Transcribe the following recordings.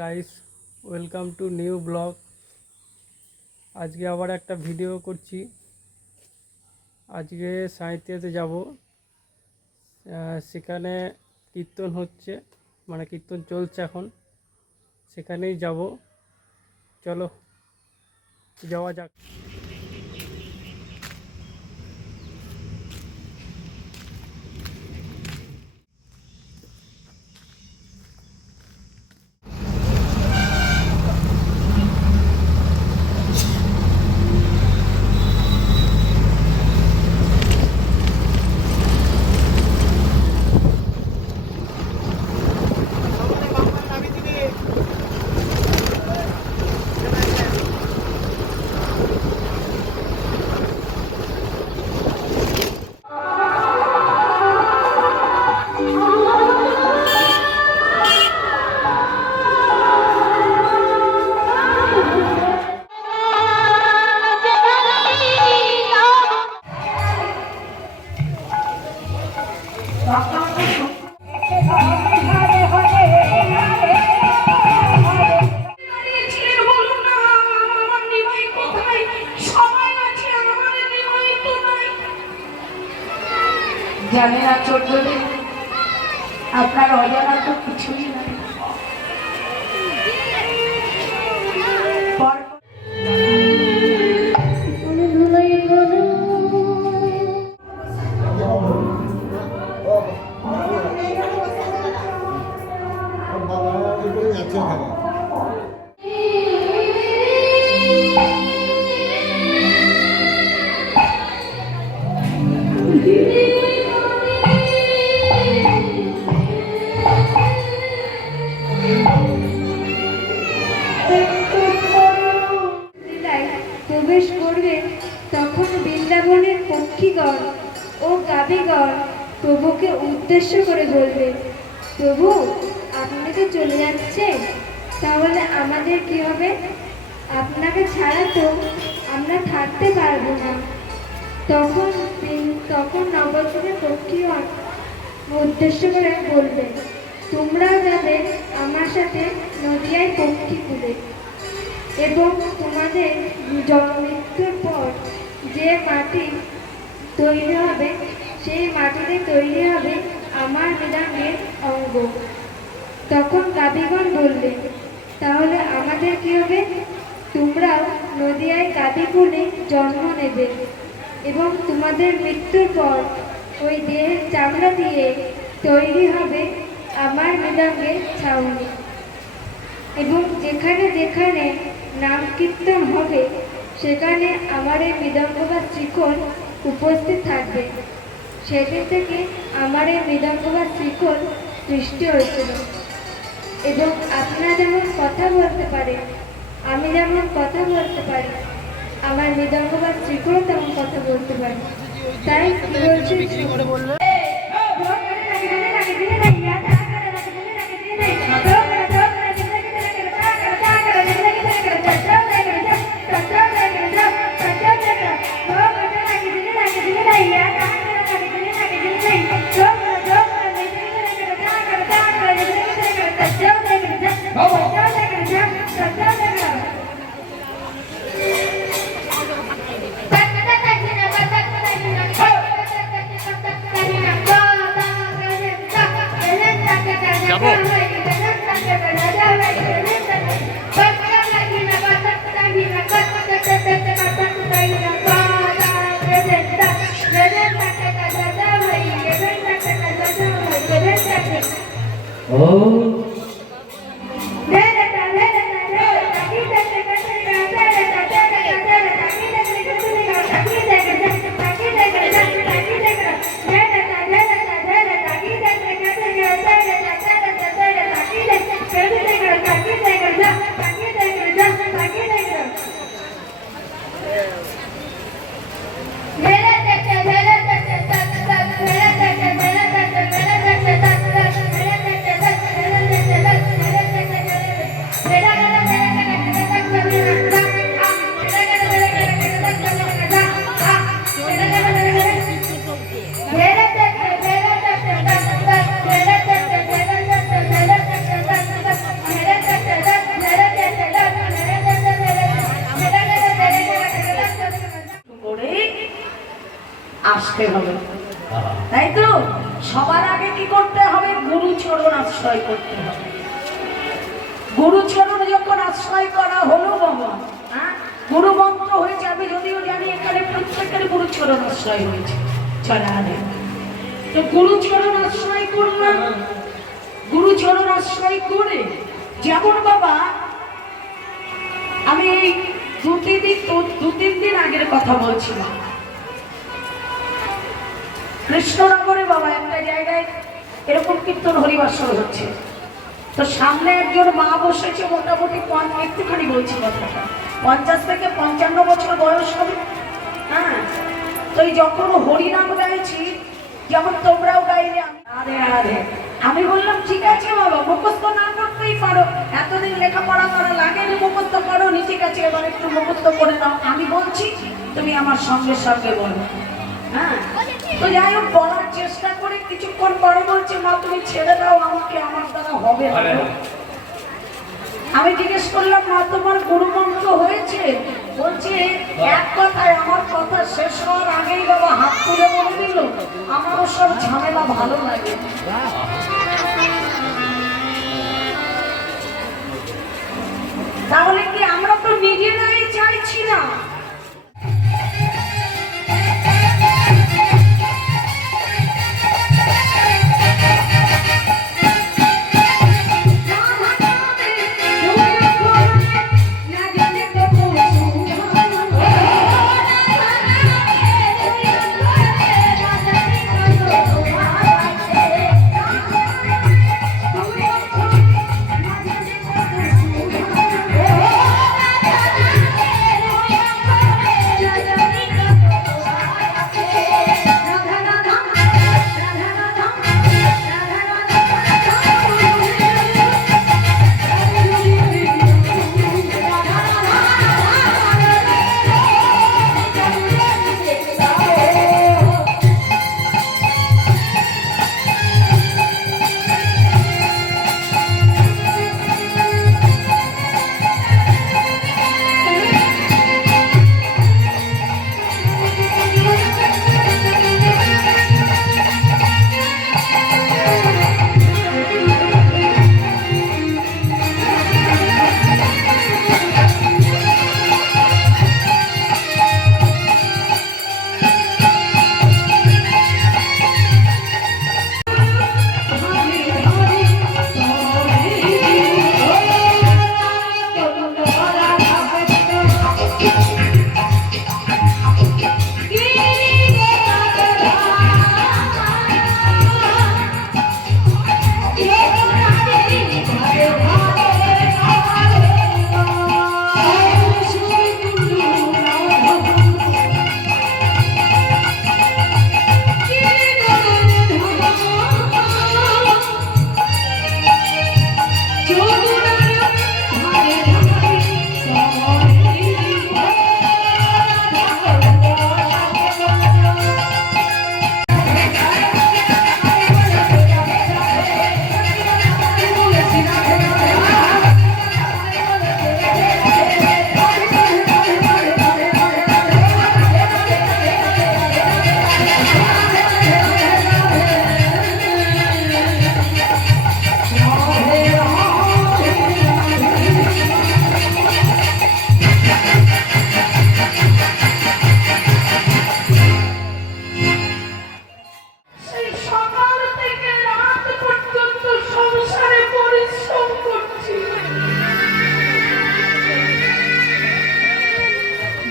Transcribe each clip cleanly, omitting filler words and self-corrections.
Guys, welcome to new blog. আজকে আবার একটা ভিডিও করছি। আজকে সাঁইথিয়াতে যাব, সেখানে কীর্তন হচ্ছে, মানে কীর্তন চলছে এখন, সেখানেই যাব। চলো যাওয়া যাক। জানে না চোদ্দদিন আপনার অজানা তো কিছুই নাই। প্রবেশ করবে তখন বৃন্দাবনের পক্ষীগণ ও গাভীগণ প্রভুকে উদ্দেশ্য করে বলবে, প্রভু আপনি তো চলে যাচ্ছেন, তাহলে আমাদের কি হবে? আপনাকে ছাড়া তো আমরা থাকতে পারবো না। তখন নবদ্বীপের পক্ষীগণ উদ্দেশ্য করে বলবে, তোমরাও যাবে আমার সাথে নদিয়ায় পক্ষী কুলে, এবং তোমাদের মৃত্যুর পর যে মাটি তৈরি হবে সেই মাটিতে তৈরি হবে আমার মৃদাঙ্গের অঙ্গ। তখন গাভীগণ বললে, তাহলে আমাদের কি হবে? তোমরাও নদিয়ায় গাভীকুলে জন্ম নেবে, এবং তোমাদের মৃত্যুর পর ওই দেহের চামড়া দিয়ে তৈরি হবে আমার মৃদাঙ্গের ছাউনি, এবং যেখানে যেখানে নাম কীর্তন হবে সেখানে আমার এই মৃদঙ্গ বা শ্রীখোল উপস্থিত থাকবে। সেদিন থেকে আমার এই মৃদঙ্গ বা শ্রীখোল সৃষ্টি হয়েছিল। এবং আপনারা যেমন কথা বলতে পারেন, আমি যেমন কথা বলতে পারি, আমার মৃদঙ্গ বা শ্রীখোল তেমন কথা বলতে পারি। তাই কি বলছি, তাই তো সবার আগে কি করতে হবে? গুরুচরণ আশ্রয় করতে হবে। গুরুচরণ যখন আশ্রয় করা হলো বাবা, হ্যাঁ, গুরু মন্ত্র হয়ে যাবে। যদিও জানি এখানে প্রত্যেকের গুরুচরণ আশ্রয় হয়েছে, চলা তো গুরুচরণ আশ্রয় করলাম। গুরুচরণ আশ্রয় করে যেমন বাবা, আমি এই দু তিন দিন আগের কথা বলছিলাম। কৃষ্ণনগরে বাবা একটা জায়গায় এরকম কীর্তন হরিবাসর হচ্ছে। তো সামনে একজন মা বসেছে, মোটামুটি একটুখানি বলছি কথাটা, 50 থেকে 55 বছর বয়স হবে। হ্যাঁ, তো যখন হরিনাম গাইছি, যেমন তোমরাও গাইলে, আরে আরে আমি বললাম ঠিক আছে বাবা, মুখস্থ না করতেই পারো, এতদিন লেখাপড়া করা লাগেনি, মুখস্থ করো নি, ঠিক আছে এবার একটু মুখস্থ করে নাও। আমি বলছি তুমি আমার সঙ্গে সঙ্গে বলো। হ্যাঁ, তো যাই হোক বলার চেষ্টা করে কিছুক্ষণ পরে বলছে, মা তুমি ছেড়ে দাও আমাকে, আমার দ্বারা হবে না। আমি জিজ্ঞেস করলাম, মা তোমার গুরুমন্ত্র হয়েছে? বলছে এক কথায়, আমার কথা শেষ হওয়ার আগেই বাবা হাত তুলে বলে দিল, আমারও সব ঝামেলা ভালো লাগে। তাহলে কি আমরা তো নিজেরাই চাইছি না?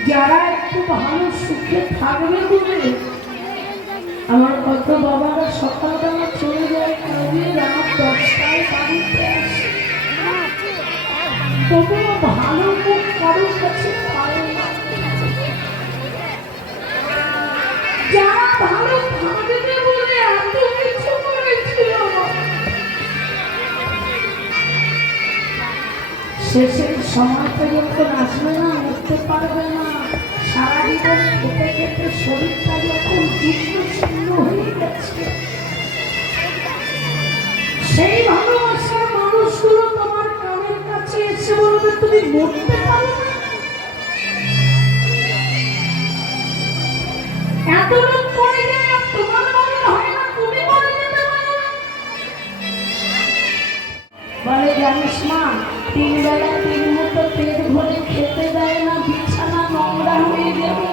যারা একটু ভালো সুখে থাকবে বলে আমার কত বাবারা সকালবেলা চলে যায় কাজে, রাত 10টায় বাড়িতে আসে, তবুও ভালো মুখ কারোর কাছে পায় না। যারা ভালো থাকবে বলে এত কিছু করেছিল, শেষের সময়টা যখন আসবে না, উঠতে পারবে না, সারা জীবন খেতে খেতে শরীরটা যখন জীর্ণ হয়ে গেছে, সেই ভালোবাসার মানুষগুলো তোমার কানের কাছে এসে বলবে তুমি মরতে পারো না। এত লোক পড়ে যায়, তোমার তিন বেলা তিন মুঠো পেট ভরে খেতে দেয় না, বিছানা নোংরা হয়ে যাবে।